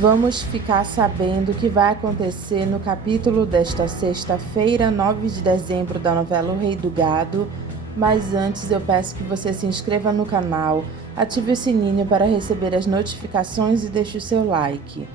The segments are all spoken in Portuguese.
Vamos ficar sabendo o que vai acontecer no capítulo desta sexta-feira, 9 de dezembro, da novela O Rei do Gado. Mas antes eu peço que você se inscreva no canal, ative o sininho para receber as notificações e deixe o seu like.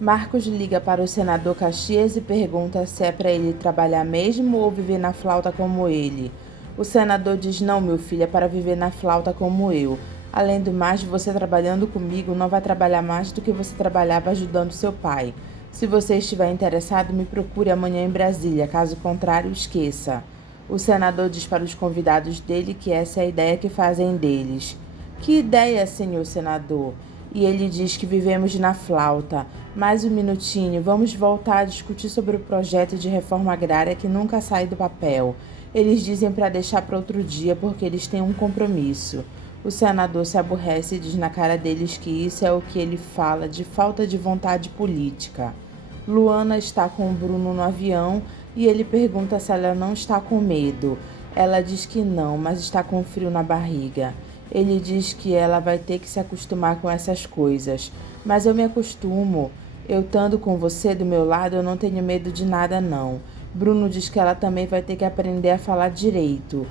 Marcos liga para o senador Caxias e pergunta se é para ele trabalhar mesmo ou viver na flauta como ele. O senador diz: não, meu filho, é para viver na flauta como eu. Além do mais, você trabalhando comigo não vai trabalhar mais do que você trabalhava ajudando seu pai. Se você estiver interessado, me procure amanhã em Brasília, caso contrário, esqueça. O senador diz para os convidados dele que essa é a ideia que fazem deles. Que ideia, senhor senador? E ele diz que vivemos na flauta. Mais um minutinho, vamos voltar a discutir sobre o projeto de reforma agrária que nunca sai do papel. Eles dizem para deixar para outro dia porque eles têm um compromisso. O senador se aborrece e diz na cara deles que isso é o que ele fala de falta de vontade política. Luana está com o Bruno no avião e ele pergunta se ela não está com medo. Ela diz que não, mas está com frio na barriga. Ele diz que ela vai ter que se acostumar com essas coisas. Mas eu me acostumo. Eu estando com você do meu lado, eu não tenho medo de nada não. Bruno diz que ela também vai ter que aprender a falar direito.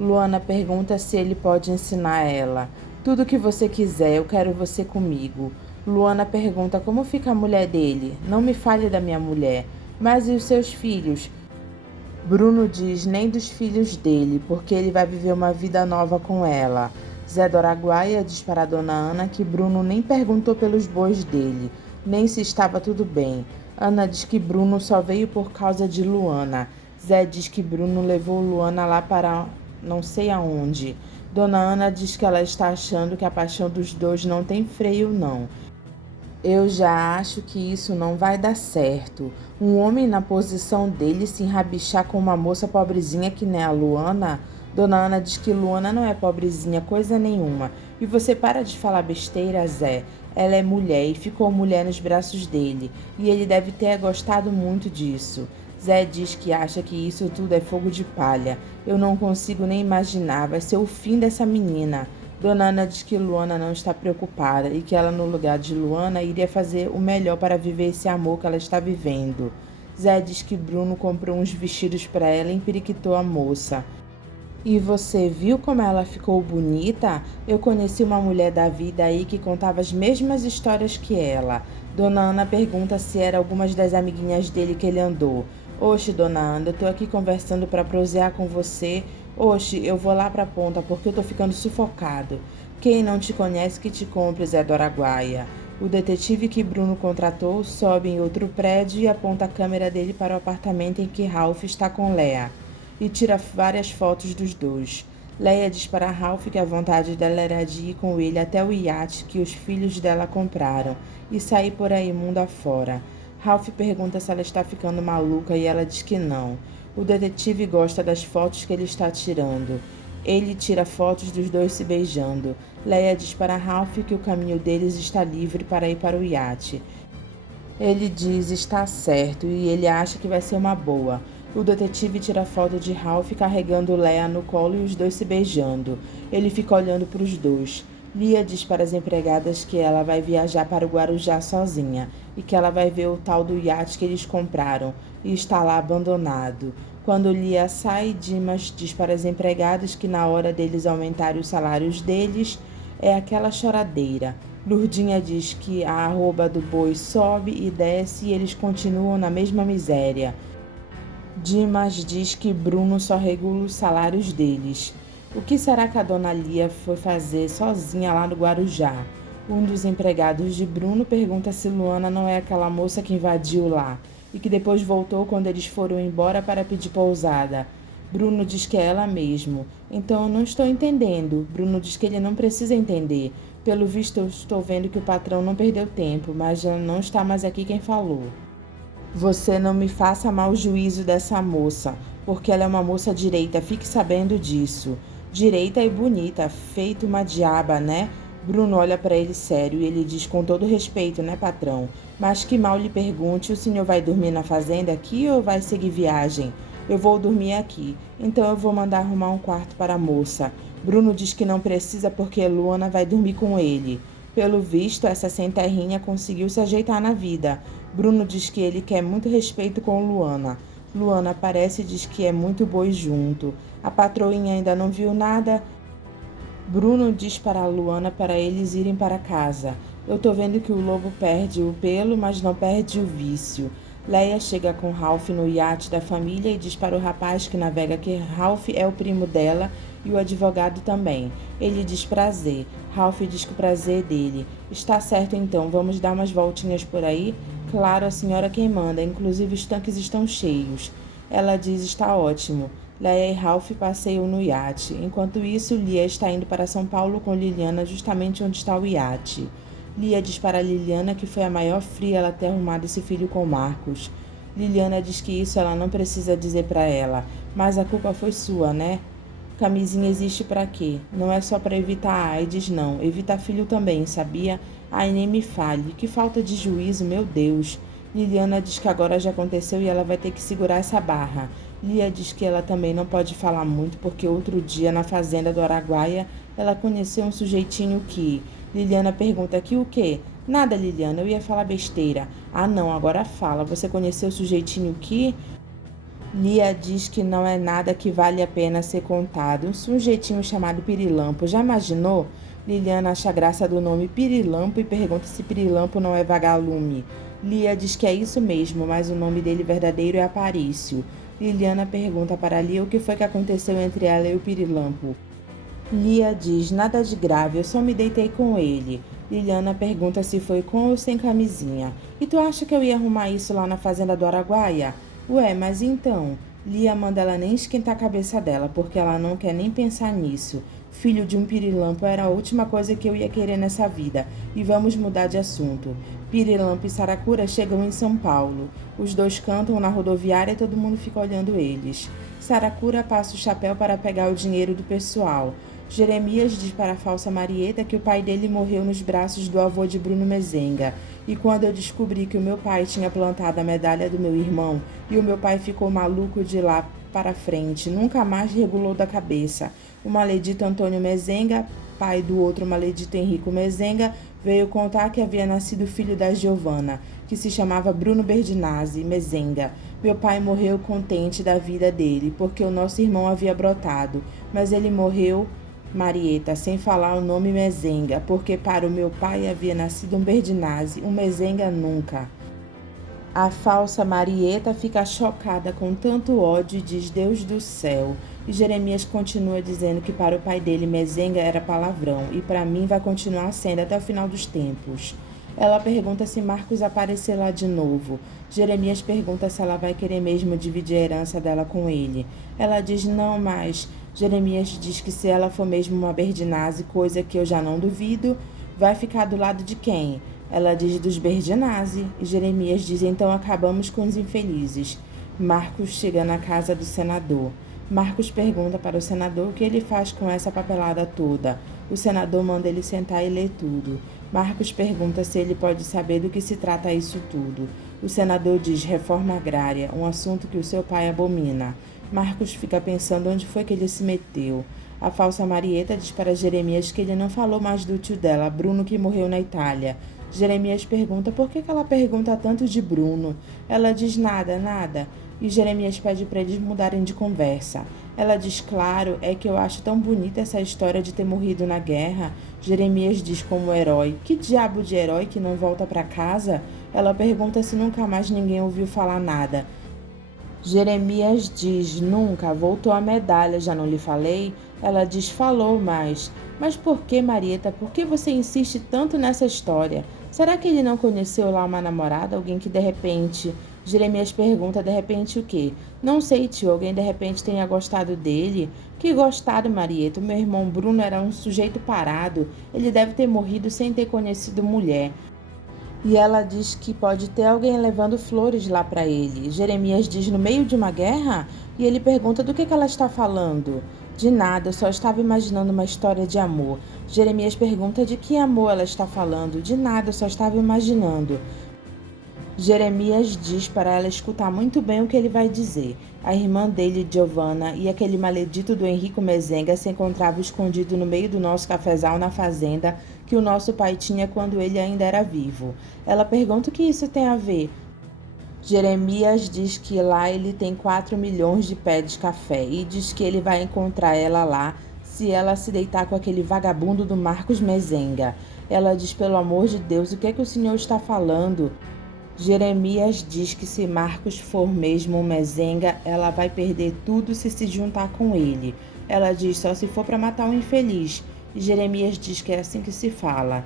Luana pergunta se ele pode ensinar ela. Tudo o que você quiser, eu quero você comigo. Luana pergunta como fica a mulher dele. Não me fale da minha mulher. Mas e os seus filhos? Bruno diz nem dos filhos dele, porque ele vai viver uma vida nova com ela. Zé do Araguaia diz para a dona Ana que Bruno nem perguntou pelos bois dele, nem se estava tudo bem. Ana diz que Bruno só veio por causa de Luana. Zé diz que Bruno levou Luana lá para não sei aonde. Dona Ana diz que ela está achando que a paixão dos dois não tem freio, não. Eu já acho que isso não vai dar certo. Um homem na posição dele se enrabichar com uma moça pobrezinha que nem a Luana. Dona Ana diz que Luana não é pobrezinha, coisa nenhuma. E você para de falar besteira, Zé. Ela é mulher e ficou mulher nos braços dele. E ele deve ter gostado muito disso. Zé diz que acha que isso tudo é fogo de palha. Eu não consigo nem imaginar, vai ser o fim dessa menina. Dona Ana diz que Luana não está preocupada e que ela, no lugar de Luana, iria fazer o melhor para viver esse amor que ela está vivendo. Zé diz que Bruno comprou uns vestidos para ela e empiriquitou a moça. E você viu como ela ficou bonita? Eu conheci uma mulher da vida aí que contava as mesmas histórias que ela. Dona Ana pergunta se era algumas das amiguinhas dele que ele andou. Oxe, dona Ana, eu tô aqui conversando para prosear com você. Oxe, eu vou lá pra ponta porque eu tô ficando sufocado. Quem não te conhece que te compre, Zé do Araguaia. O detetive que Bruno contratou sobe em outro prédio e aponta a câmera dele para o apartamento em que Ralph está com Léa e tira várias fotos dos dois. Léa diz para Ralph que a vontade dela era de ir com ele até o iate que os filhos dela compraram e sair por aí mundo afora. Ralph pergunta se ela está ficando maluca e ela diz que não. O detetive gosta das fotos que ele está tirando. Ele tira fotos dos dois se beijando. Léa diz para Ralph que o caminho deles está livre para ir para o iate. Ele diz está certo e ele acha que vai ser uma boa. O detetive tira foto de Ralph carregando Léa no colo e os dois se beijando. Ele fica olhando para os dois. Lia diz para as empregadas que ela vai viajar para o Guarujá sozinha e que ela vai ver o tal do iate que eles compraram e está lá abandonado. Quando Lia sai, Dimas diz para as empregadas que na hora deles aumentarem os salários deles é aquela choradeira. Lurdinha diz que a arroba do boi sobe e desce e eles continuam na mesma miséria. Dimas diz que Bruno só regula os salários deles. O que será que a dona Lia foi fazer sozinha lá no Guarujá? Um dos empregados de Bruno pergunta se Luana não é aquela moça que invadiu lá e que depois voltou quando eles foram embora para pedir pousada. Bruno diz que é ela mesmo. Então eu não estou entendendo. Bruno diz que ele não precisa entender. Pelo visto eu estou vendo que o patrão não perdeu tempo, mas já não está mais aqui quem falou. Você não me faça mau juízo dessa moça, porque ela é uma moça direita, fique sabendo disso. Direita e bonita, feito uma diaba, né? Bruno olha para ele sério e ele diz com todo respeito, né, patrão? Mas que mal lhe pergunte, o senhor vai dormir na fazenda aqui ou vai seguir viagem? Eu vou dormir aqui, então eu vou mandar arrumar um quarto para a moça. Bruno diz que não precisa porque Luana vai dormir com ele. Pelo visto, essa sem terrinha conseguiu se ajeitar na vida. Bruno diz que ele quer muito respeito com Luana. Luana aparece e diz que é muito boi junto. A patroinha ainda não viu nada. Bruno diz para a Luana para eles irem para casa. Eu tô vendo que o lobo perde o pelo, mas não perde o vício. Leia chega com Ralph no iate da família e diz para o rapaz que navega que Ralph é o primo dela e o advogado também. Ele diz prazer. Ralph diz que o prazer é dele. Está certo então, vamos dar umas voltinhas por aí? Claro, a senhora quem manda, inclusive os tanques estão cheios. Ela diz está ótimo. Leia e Ralph passeiam no iate. Enquanto isso, Lia está indo para São Paulo com Liliana justamente onde está o iate. Lia diz para Liliana que foi a maior fria ela ter arrumado esse filho com Marcos. Liliana diz que isso ela não precisa dizer para ela, mas a culpa foi sua, né? Camisinha existe para quê? Não é só para evitar a AIDS, não. Evita filho também, sabia? Ai, nem me fale. Que falta de juízo, meu Deus. Liliana diz que agora já aconteceu e ela vai ter que segurar essa barra. Lia diz que ela também não pode falar muito porque outro dia na fazenda do Araguaia ela conheceu um sujeitinho que... Liliana pergunta que o quê? Nada, Liliana, eu ia falar besteira. Ah, não, agora fala. Você conheceu o sujeitinho que... Lia diz que não é nada que vale a pena ser contado. Um sujeitinho chamado Pirilampo. Já imaginou? Liliana acha graça do nome Pirilampo e pergunta se Pirilampo não é vagalume. Lia diz que é isso mesmo, mas o nome dele verdadeiro é Aparício. Liliana pergunta para Lia o que foi que aconteceu entre ela e o Pirilampo. Lia diz, nada de grave, eu só me deitei com ele. Liliana pergunta se foi com ou sem camisinha. E tu acha que eu ia arrumar isso lá na fazenda do Araguaia? Ué, mas então... Lia manda ela nem esquentar a cabeça dela, porque ela não quer nem pensar nisso. Filho de um pirilampo era a última coisa que eu ia querer nessa vida. E vamos mudar de assunto. Pirilampo e Saracura chegam em São Paulo. Os dois cantam na rodoviária e todo mundo fica olhando eles. Saracura passa o chapéu para pegar o dinheiro do pessoal. Jeremias diz para a falsa Marieta que o pai dele morreu nos braços do avô de Bruno Mezenga. E quando eu descobri que o meu pai tinha plantado a medalha do meu irmão e o meu pai ficou maluco de lá para frente, nunca mais regulou da cabeça. O maledito Antônio Mezenga, pai do outro maledito Henrico Mezenga, veio contar que havia nascido filho da Giovana, que se chamava Bruno Berdinazzi Mezenga. Meu pai morreu contente da vida dele, porque o nosso irmão havia brotado, mas ele morreu... Marieta, sem falar o nome Mezenga, porque para o meu pai havia nascido um Berdinazzi, um Mezenga nunca. A falsa Marieta fica chocada com tanto ódio e diz Deus do céu. E Jeremias continua dizendo que para o pai dele Mezenga era palavrão e para mim vai continuar sendo até o final dos tempos. Ela pergunta se Marcos aparecer lá de novo. Jeremias pergunta se ela vai querer mesmo dividir a herança dela com ele. Ela diz não, mas... Jeremias diz que se ela for mesmo uma Berdinazzi, coisa que eu já não duvido, vai ficar do lado de quem? Ela diz dos Berdinazzi. E Jeremias diz então acabamos com os infelizes. Marcos chega na casa do senador. Marcos pergunta para o senador o que ele faz com essa papelada toda. O senador manda ele sentar e ler tudo. Marcos pergunta se ele pode saber do que se trata isso tudo. O senador diz reforma agrária, um assunto que o seu pai abomina. Marcos fica pensando onde foi que ele se meteu. A falsa Marieta diz para Jeremias que ele não falou mais do tio dela, Bruno, que morreu na Itália. Jeremias pergunta por que ela pergunta tanto de Bruno. Ela diz nada, nada. E Jeremias pede para eles mudarem de conversa. Ela diz, claro, é que eu acho tão bonita essa história de ter morrido na guerra. Jeremias diz como herói. Que diabo de herói que não volta para casa? Ela pergunta se nunca mais ninguém ouviu falar nada. Jeremias diz, nunca, voltou a medalha, já não lhe falei? Ela diz, falou, mas por que, Marieta, por que você insiste tanto nessa história? Será que ele não conheceu lá uma namorada, alguém que de repente... Jeremias pergunta, de repente o quê? Não sei, tio, alguém de repente tenha gostado dele? Que gostado, Marieta, meu irmão Bruno era um sujeito parado, ele deve ter morrido sem ter conhecido mulher. E ela diz que pode ter alguém levando flores lá para ele. Jeremias diz no meio de uma guerra? E ele pergunta do que ela está falando. De nada, eu só estava imaginando uma história de amor. Jeremias pergunta de que amor ela está falando. De nada, eu só estava imaginando. Jeremias diz para ela escutar muito bem o que ele vai dizer. A irmã dele, Giovana, e aquele maledito do Henrico Mezenga se encontravam escondidos no meio do nosso cafezal na fazenda, que o nosso pai tinha quando ele ainda era vivo. Ela pergunta o que isso tem a ver. Jeremias diz que lá ele tem 4 milhões de pés de café e diz que ele vai encontrar ela lá se ela se deitar com aquele vagabundo do Marcos Mezenga. Ela diz, pelo amor de Deus, o que é que o senhor está falando? Jeremias diz que se Marcos for mesmo um mezenga, ela vai perder tudo se juntar com ele. Ela diz só se for para matar um infeliz. E Jeremias diz que é assim que se fala.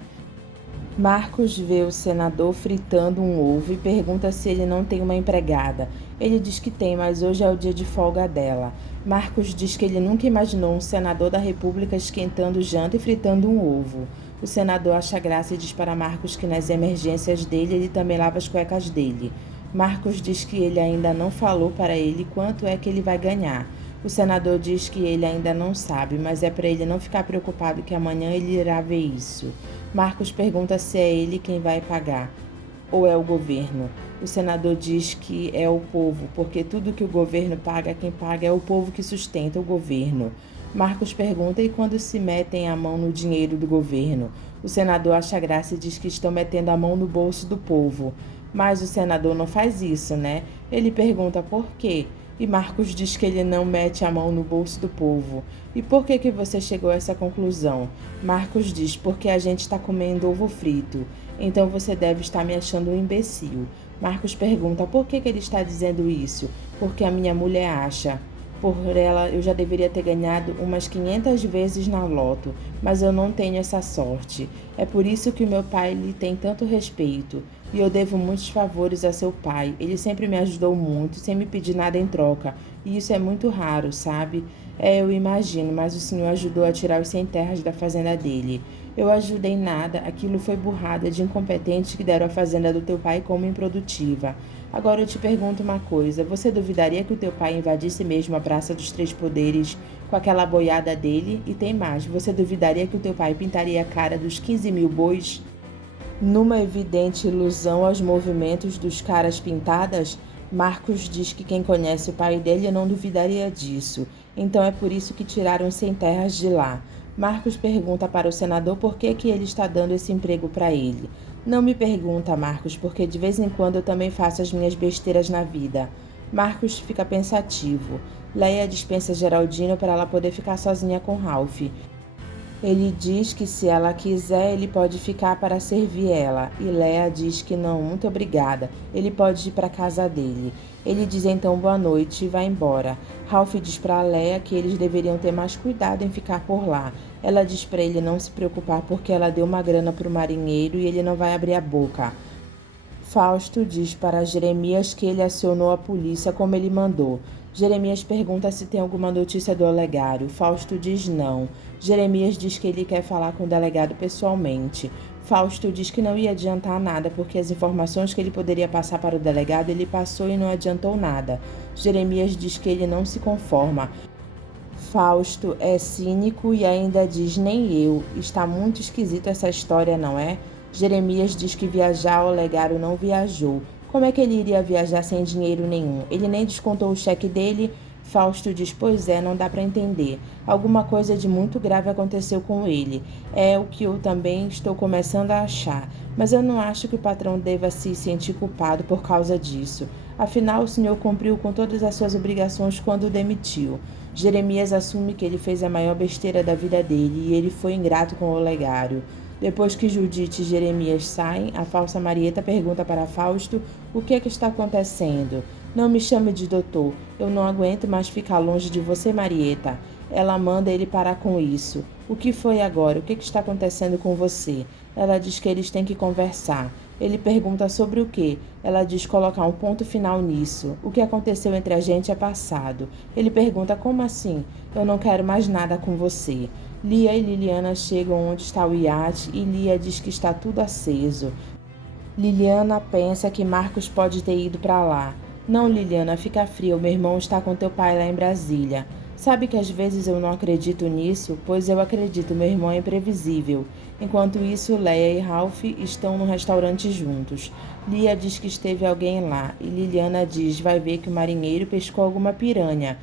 Marcos vê o senador fritando um ovo e pergunta se ele não tem uma empregada. Ele diz que tem, mas hoje é o dia de folga dela. Marcos diz que ele nunca imaginou um senador da República esquentando janta e fritando um ovo. O senador acha graça e diz para Marcos que nas emergências dele ele também lava as cuecas dele. Marcos diz que ele ainda não falou para ele quanto é que ele vai ganhar. O senador diz que ele ainda não sabe, mas é para ele não ficar preocupado que amanhã ele irá ver isso. Marcos pergunta se é ele quem vai pagar ou é o governo. O senador diz que é o povo, porque tudo que o governo paga, quem paga é o povo que sustenta o governo. Marcos pergunta e quando se metem a mão no dinheiro do governo. O senador acha graça e diz que estão metendo a mão no bolso do povo. Mas o senador não faz isso, né? Ele pergunta por quê? E Marcos diz que ele não mete a mão no bolso do povo. E por que você chegou a essa conclusão? Marcos diz, porque a gente está comendo ovo frito. Então você deve estar me achando um imbecil. Marcos pergunta, por que ele está dizendo isso? Porque a minha mulher acha. Por ela, eu já deveria ter ganhado umas 500 vezes na loto, mas eu não tenho essa sorte. É por isso que o meu pai lhe tem tanto respeito. E eu devo muitos favores a seu pai. Ele sempre me ajudou muito, sem me pedir nada em troca. E isso é muito raro, sabe? Eu imagino, mas o senhor ajudou a tirar os 100 terras da fazenda dele. Eu ajudei nada, aquilo foi burrada de incompetentes que deram a fazenda do teu pai como improdutiva. Agora eu te pergunto uma coisa, você duvidaria que o teu pai invadisse mesmo a Praça dos Três Poderes com aquela boiada dele? E tem mais, você duvidaria que o teu pai pintaria a cara dos 15 mil bois? Numa evidente ilusão aos movimentos dos caras pintadas, Marcos diz que quem conhece o pai dele não duvidaria disso. Então é por isso que tiraram 100 terras de lá. Marcos pergunta para o senador por que ele está dando esse emprego para ele. Não me pergunta, Marcos, porque de vez em quando eu também faço as minhas besteiras na vida. Marcos fica pensativo. Leia dispensa Geraldino para ela poder ficar sozinha com Ralph. Ele diz que se ela quiser, ele pode ficar para servir ela. E Léa diz que não, muito obrigada. Ele pode ir para a casa dele. Ele diz então boa noite e vai embora. Ralph diz para Léa que eles deveriam ter mais cuidado em ficar por lá. Ela diz para ele não se preocupar porque ela deu uma grana para o marinheiro e ele não vai abrir a boca. Fausto diz para Jeremias que ele acionou a polícia como ele mandou. Jeremias pergunta se tem alguma notícia do Olegário. Fausto diz não. Jeremias diz que ele quer falar com o delegado pessoalmente. Fausto diz que não ia adiantar nada porque as informações que ele poderia passar para o delegado ele passou e não adiantou nada. Jeremias diz que ele não se conforma. Fausto é cínico e ainda diz nem eu. Está muito esquisito essa história, não é? Jeremias diz que viajar ao Olegário não viajou. Como é que ele iria viajar sem dinheiro nenhum? Ele nem descontou o cheque dele. Fausto diz, pois é, não dá para entender. Alguma coisa de muito grave aconteceu com ele. É o que eu também estou começando a achar. Mas eu não acho que o patrão deva se sentir culpado por causa disso. Afinal, o senhor cumpriu com todas as suas obrigações quando o demitiu. Jeremias assume que ele fez a maior besteira da vida dele e ele foi ingrato com o Olegário. Depois que Judite e Jeremias saem, a falsa Marieta pergunta para Fausto o que está acontecendo. Não me chame de doutor, eu não aguento mais ficar longe de você, Marieta. Ela manda ele parar com isso. O que foi agora? O que está acontecendo com você? Ela diz que eles têm que conversar. Ele pergunta sobre o quê? Ela diz colocar um ponto final nisso. O que aconteceu entre a gente é passado. Ele pergunta como assim? Eu não quero mais nada com você. Lia e Liliana chegam onde está o iate e Lia diz que está tudo aceso. Liliana pensa que Marcos pode ter ido para lá. Não, Liliana, fica fria, o meu irmão está com teu pai lá em Brasília. Sabe que às vezes eu não acredito nisso? Pois eu acredito, meu irmão é imprevisível. Enquanto isso, Leia e Ralph estão no restaurante juntos. Lia diz que esteve alguém lá e Liliana diz vai ver que o marinheiro pescou alguma piranha.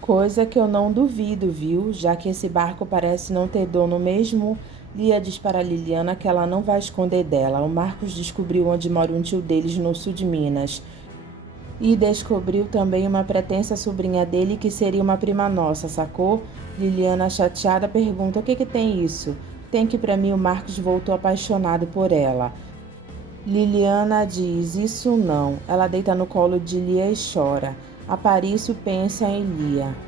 Coisa que eu não duvido, viu? Já que esse barco parece não ter dono mesmo. Lia diz para Liliana que ela não vai esconder dela. O Marcos descobriu onde mora um tio deles no sul de Minas. E descobriu também uma pretensa sobrinha dele que seria uma prima nossa, sacou? Liliana, chateada, pergunta: o que tem isso? Tem que pra mim o Marcos voltou apaixonado por ela. Liliana diz: isso não. Ela deita no colo de Lia e chora. Aparício pensa em Lia.